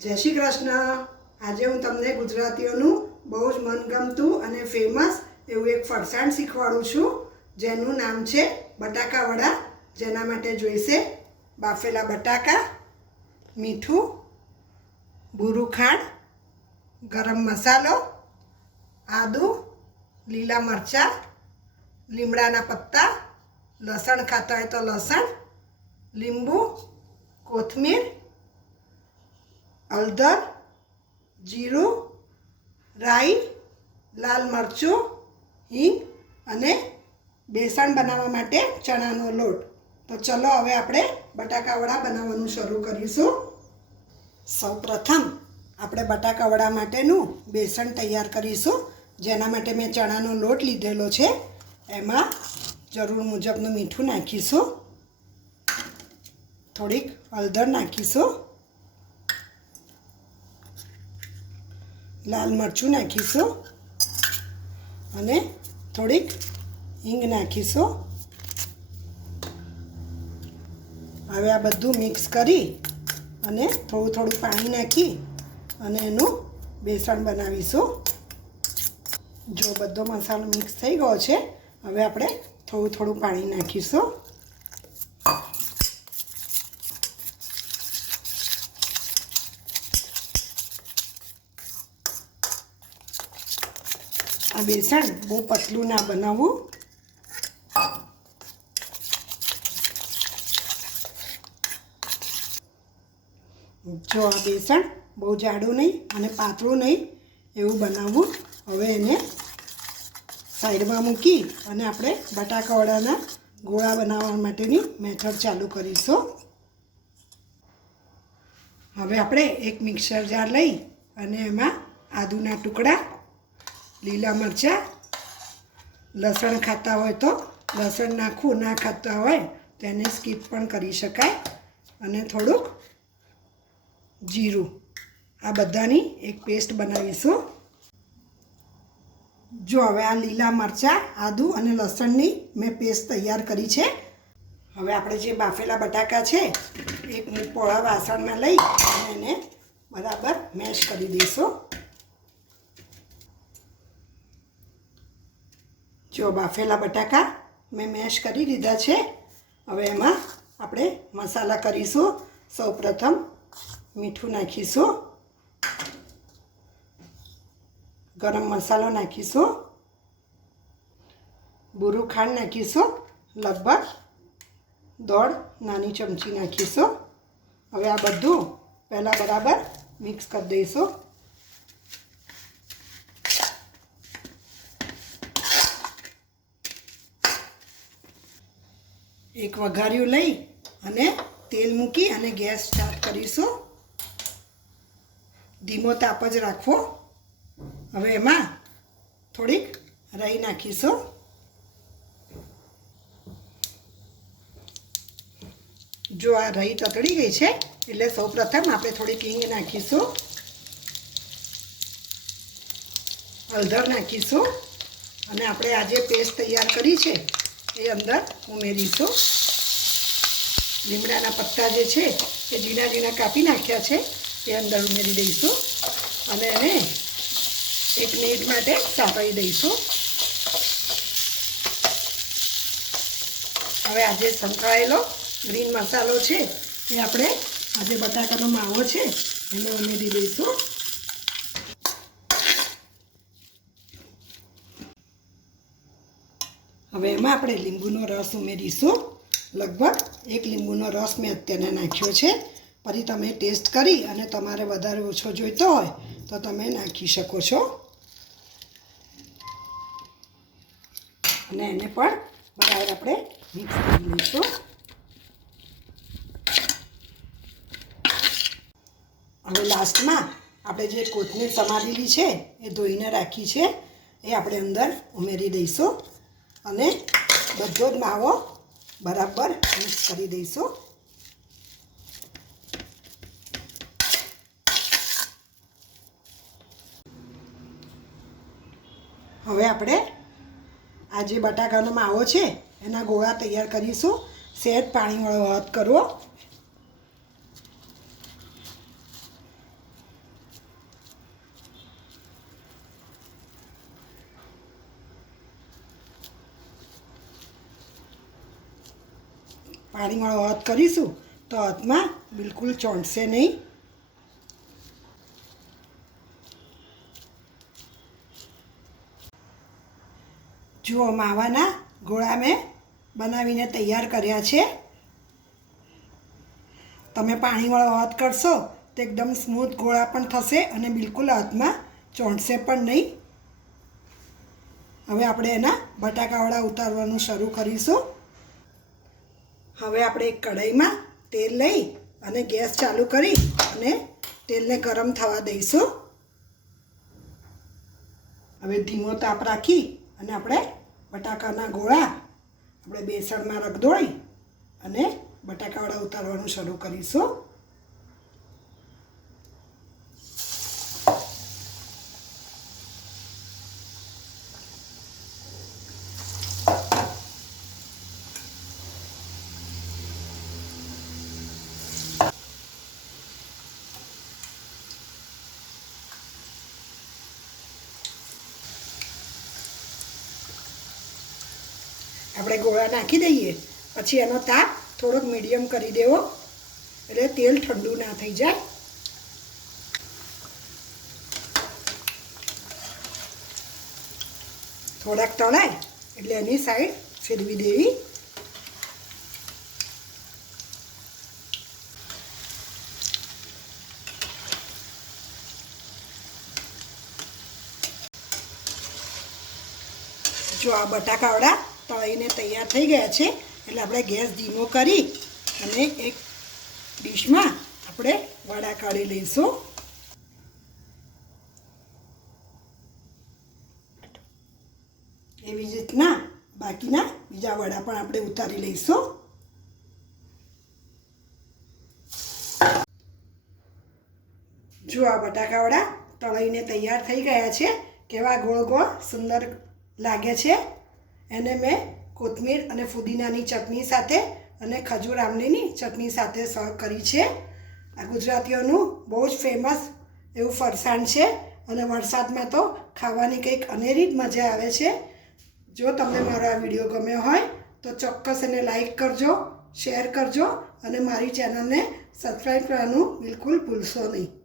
જય શ્રી કૃષ્ણ। આજે હું તમને ગુજરાતીઓનું બહુ જ મનગમતું અને ફેમસ એવું એક ફરસાણ શીખવાડું છું, જેનું નામ છે બટાકા વડા। જેના માટે જોઈશે બાફેલા બટાકા, મીઠું, ભૂરું ખાંડ, ગરમ મસાલો, આદુ, લીલા મરચાં, લીમડાના પત્તા, લસણ ખાતા હોય તો લસણ, લીંબુ, કોથમીર, હળદર, જીરું, રાઈ, લાલ મરચું, હિંગ અને બેસણ બનાવવા માટે ચણાનો લોટ। તો ચલો હવે આપણે બટાકા વડા બનાવવાનું શરૂ કરીશું। સૌપ્રથમ આપણે બટાકા વડા માટેનું બેસણ તૈયાર કરીશું। જેના માટે મેં ચણાનો લોટ લીધેલો છે। એમાં જરૂર મુજબનું મીઠું નાખીશું, થોડીક હળદર નાખીશું, લાલ મરચું નાખીશું અને થોડીક હિંગ નાખીશું। હવે આ બધું મિક્સ કરી અને થોડું થોડું પાણી નાખી અને એનું બેસણ બનાવીશું। જો બધો મસાલો મિક્સ થઈ ગયો છે, હવે આપણે થોડું થોડું પાણી નાખીશું। આ બેસણ બહુ પતલું ના બનાવવું। જો આ બેસણ બહુ જાડું નહીં અને પાતળું નહીં એવું બનાવવું। હવે એને સાઈડમાં મૂકી અને આપણે બટાકા વડાના ગોળા બનાવવા માટેની મેથડ ચાલુ કરીશું। હવે આપણે એક મિક્સર જાર લઈ અને એમાં આદુના ટુકડા, લીલા મરચાં, લસણ ખાતા હોય તો લસણ નાખવું, ના ખાતા હોય તો એને સ્કીપ પણ કરી શકાય, અને થોડુંક જીરું, આ બધાની એક પેસ્ટ બનાવીશું। જો હવે આ લીલા મરચાં, આદુ અને લસણની મેં પેસ્ટ તૈયાર કરી છે। હવે આપણે જે બાફેલા બટાકા છે એક પોળા વાસણમાં લઈ અને એને બરાબર મેશ કરી દઈશું। જો બાફેલા બટાકા મેં મેશ કરી દીધા છે। હવે એમાં આપણે મસાલા કરીશું। સૌપ્રથમ મીઠું નાખીશું, ગરમ મસાલો નાખીશું, ભૂરું ખાંડ નાખીશું, લગભગ 1.5 નાની ચમચી નાખીશું। હવે આ બધું પહેલાં બરાબર મિક્સ કરી દઈશું। એક વઘાર્યું લઈ અને તેલ મૂકી અને ગેસ સ્ટાર્ટ કરીશું। ધીમો તાપ જ રાખવો। હવે એમાં થોડીક રાઈ નાખીશું, જો આ રાઈ તતડી ગઈ છે એટલે સૌપ્રથમ આપણે થોડીક હિંગ નાખીશું, હળદર નાખીશું અને આપણે આ જે પેસ્ટ તૈયાર કરી છે એ અંદર ઉમેરીશું। લીમડાના પત્તા જે છે એ ઝીણા ઝીણા કાપી નાખ્યા છે એ અંદર ઉમેરી દઈશું અને એને 1 મિનિટ માટે સાંતળી દઈશું। હવે આ જે સંકળાયેલો ગ્રીન મસાલો છે એ આપણે આ જે બટાકાનો માવો છે એને ઉમેરી દઈશું। હવે એમાં આપણે લીંબુનો રસ ઉમેરીશું। લગભગ 1 લીંબુનો રસ મેં અત્યારે નાખ્યો છે। ફરી તમે ટેસ્ટ કરી અને તમારે વધારે ઓછો જોઈતો હોય તો તમે નાખી શકો છો, અને એને પણ બરાબર આપણે મિક્સ કરી લઈશું। હવે લાસ્ટમાં આપણે જે કોથમીર સમારેલી છે એ ધોઈને રાખી છે એ આપણે અંદર ઉમેરી દઈશું અને બધો જ માવો બરાબર મિક્સ કરી દઈશું। હવે આપણે આ જે બટાકાનો માવો છે એના ગોળા તૈયાર કરીશું। સહેજ પાણીવાળો હાથ કરવો પાણીવાળો હાથ કરીશું તો હાથમાં બિલકુલ ચોંટશે નહીં. જુઓ માવાના ગોળા મેં બનાવીને તૈયાર કર્યા છે. તમે પાણીવાળો હાથ કરશો તો એકદમ સ્મૂથ ગોળા પણ થશે અને બિલકુલ હાથમાં ચોંટશે પણ નહીં. હવે આપણે એના બટાકાવડા ઉતારવાનું શરૂ કરીશું. હવે આપણે એક કઢાઈમાં તેલ લઈ અને ગેસ ચાલુ કરી અને તેલને ગરમ થવા દઈશું. હવે ધીમો તાપ રાખી અને આપણે બટાકાના ગોળા આપણે બેસણમાં રગદોળી અને બટાકાવડા ઉતારવાનું શરૂ કરીશું. આપણે ગોળા નાખી દઈએ પછી એનો તાપ થોડોક મીડિયમ કરી દેવો એટલે તેલ ઠંડુ ના થઈ જાય. થોડાક તળાય એટલે એની સાઈડ ફેરવી દેવી. જો આ બટાકાવડા તળીને તૈયાર થઈ ગયા છે એટલે આપણે ગેસ ધીમો કરી અને એક ડીશમાં આપણે વડા કાઢી લઈશું. એવી જ રીતના બાકીના બીજા વડા પણ આપણે ઉતારી લઈશું. જો આ બટાકાવડા તળીને તૈયાર થઈ ગયા છે. કેવા ગોળ ગોળ સુંદર લાગે છે. એને મેં કોથમીર અને ફુદીનાની ચટણી સાથે અને ખજૂર આમલીની ચટણી સાથે સર્વ કરી છે. આ ગુજરાતીઓનું બહુ જ ફેમસ એવું ફરસાણ છે અને વરસાદમાં તો ખાવાની કંઈક અનેરી જ મજા આવે છે. જો તમને મારો આ વિડીયો ગમ્યો હોય તો ચોક્કસ એને લાઈક કરજો, શેર કરજો અને મારી ચેનલને સબસ્ક્રાઈબ કરવાનું બિલકુલ ભૂલશો નહીં.